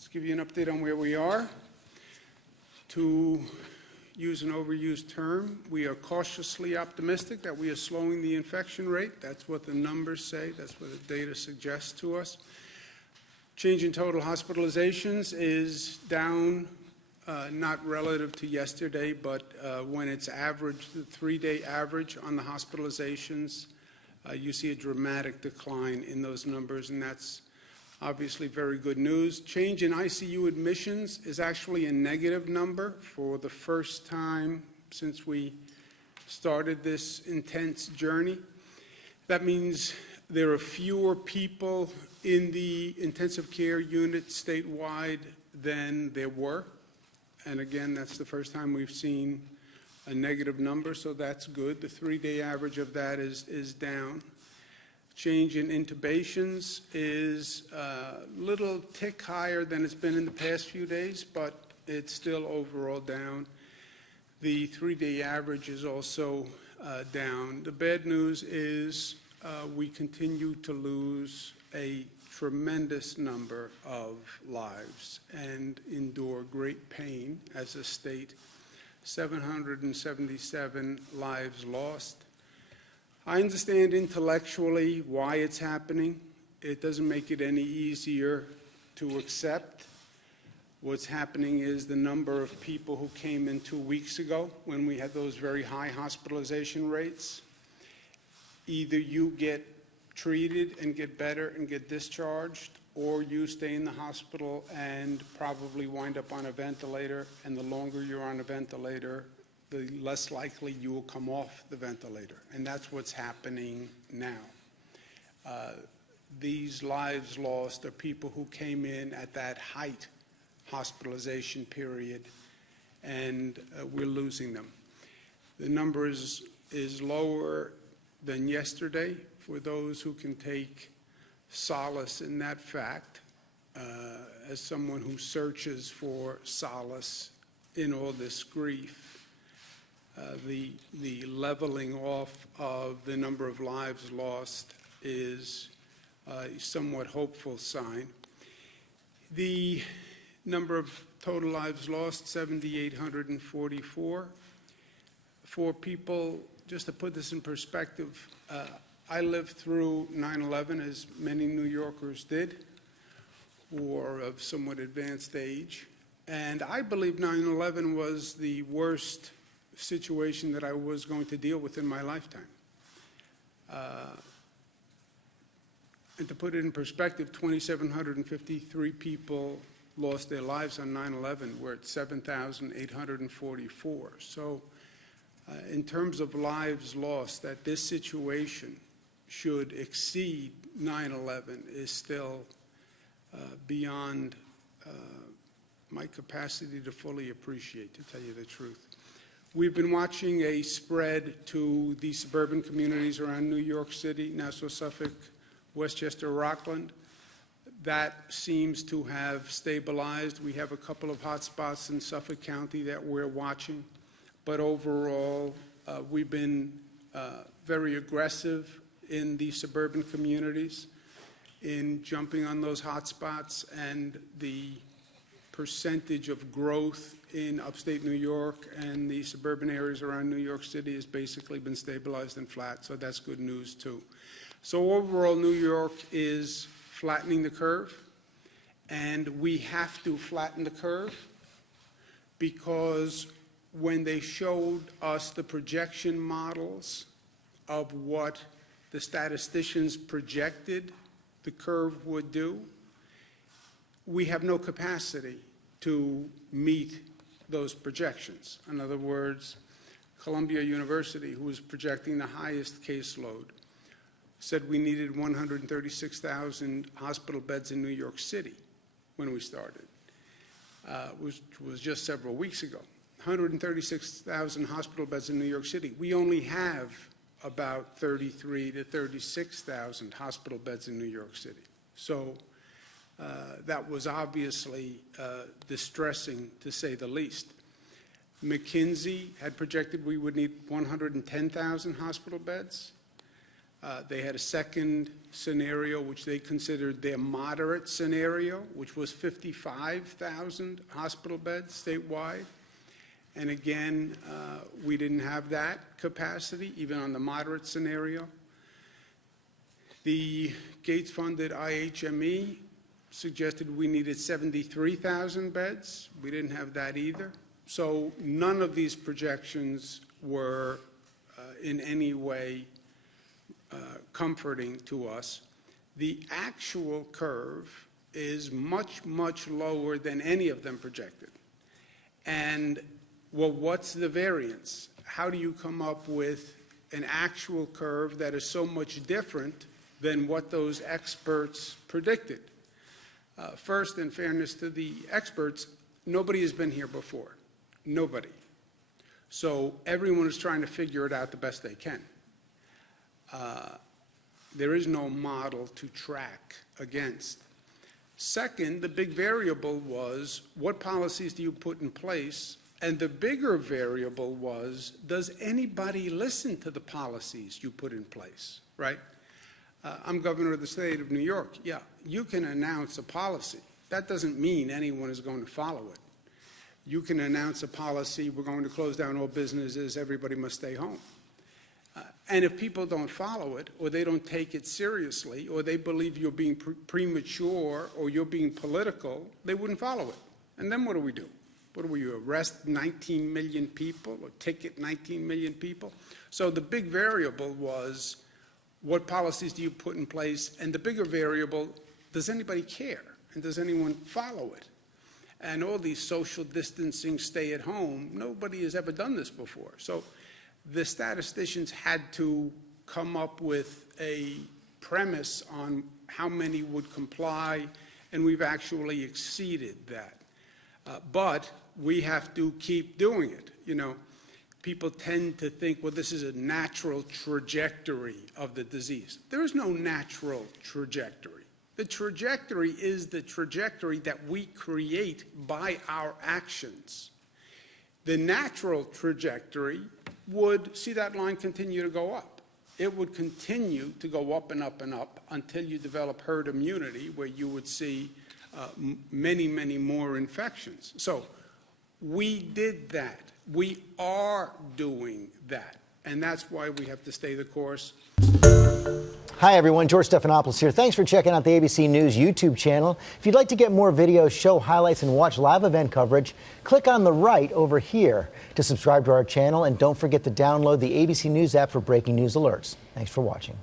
Let's give you an update on where we are. To use an overused term, we are cautiously optimistic that we are slowing the infection rate. That's what the numbers say. That's what the data suggests to us. Change in total hospitalizations is down, not relative to yesterday, but when it's averaged, the 3-day average on the hospitalizations, you see a dramatic decline in those numbers, and that's obviously very good news. Change in ICU admissions is actually a negative number for the first time since we started this intense journey. That means there are fewer people in the intensive care unit statewide than there were. And again, that's the first time we've seen a negative number, so that's good. The 3-day average of that is down. Change in intubations is a little tick higher than it's been in the past few days, but it's still overall down. The 3-day average is also down. The bad news is we continue to lose a tremendous number of lives and endure great pain as a state. 777 lives lost. I understand intellectually why it's happening. It doesn't make it any easier to accept. What's happening is the number of people who came in 2 weeks ago when we had those very high hospitalization rates. Either you get treated and get better and get discharged, or you stay in the hospital and probably wind up on a ventilator, and the longer you're on a ventilator, the less likely you will come off the ventilator. And that's what's happening now. These lives lost are people who came in at that height hospitalization period, and we're losing them. The number is lower than yesterday for those who can take solace in that fact. As someone who searches for solace in all this grief, the leveling off of the number of lives lost is a somewhat hopeful sign. The number of total lives lost, 7,844. For people, just to put this in perspective, I lived through 9/11, as many New Yorkers did, who are of somewhat advanced age. And I believe 9/11 was the worst situation that I was going to deal with in my lifetime. And to put it in perspective, 2,753 people lost their lives on 9/11. We're at 7,844. So in terms of lives lost, that this situation should exceed 9/11 is still beyond my capacity to fully appreciate, to tell you the truth. We've been watching a spread to the suburban communities around New York City, Nassau, Suffolk, Westchester, Rockland. That seems to have stabilized. We have a couple of hot spots in Suffolk County that we're watching. But overall, we've been very aggressive in the suburban communities in jumping on those hot spots, and the percentage of growth in upstate New York and the suburban areas around New York City has basically been stabilized and flat, so that's good news too. So overall, New York is flattening the curve, and we have to flatten the curve because when they showed us the projection models of what the statisticians projected the curve would do, we have no capacity to meet those projections. In other words, Columbia University, who was projecting the highest caseload, said we needed 136,000 hospital beds in New York City when we started, which was just several weeks ago. 136,000 hospital beds in New York City. We only have about 33 to 36,000 hospital beds in New York City. So that was obviously distressing, to say the least. McKinsey had projected we would need 110,000 hospital beds. They had a second scenario, which they considered their moderate scenario, which was 55,000 hospital beds statewide. And again, we didn't have that capacity, even on the moderate scenario. The Gates-funded IHME suggested we needed 73,000 beds. We didn't have that either. So none of these projections were in any way comforting to us. The actual curve is much, much lower than any of them projected. And, well, what's the variance? How do you come up with an actual curve that is so much different than what those experts predicted? First, in fairness to the experts, nobody has been here before. Nobody. So everyone is trying to figure it out the best they can. There is no model to track against. Second, the big variable was, what policies do you put in place? And the bigger variable was, does anybody listen to the policies you put in place, right? I'm governor of the state of New York. Yeah, you can announce a policy. That doesn't mean anyone is going to follow it. You can announce a policy, we're going to close down all businesses, everybody must stay home. And if people don't follow it, or they don't take it seriously, or they believe you're being premature, or you're being political, they wouldn't follow it. And then what do we do? What do we arrest 19 million people, or ticket 19 million people? So the big variable was, what policies do you put in place? And the bigger variable, does anybody care? And does anyone follow it? And all these social distancing, stay at home, nobody has ever done this before. So the statisticians had to come up with a premise on how many would comply, and we've actually exceeded that. But we have to keep doing it. You know, people tend to think, well, this is a natural trajectory of the disease. There is no natural trajectory. The trajectory is the trajectory that we create by our actions. The natural trajectory would see that line continue to go up. It would continue to go up and up and up until you develop herd immunity, where you would see many, many more infections. So we did that. We are doing that. And that's why we have to stay the course. Hi everyone, George Stephanopoulos here. Thanks for checking out the ABC News YouTube channel. If you'd like to get more videos, show highlights, and watch live event coverage, click on the right over here to subscribe to our channel, and don't forget to download the ABC News app for breaking news alerts. Thanks for watching.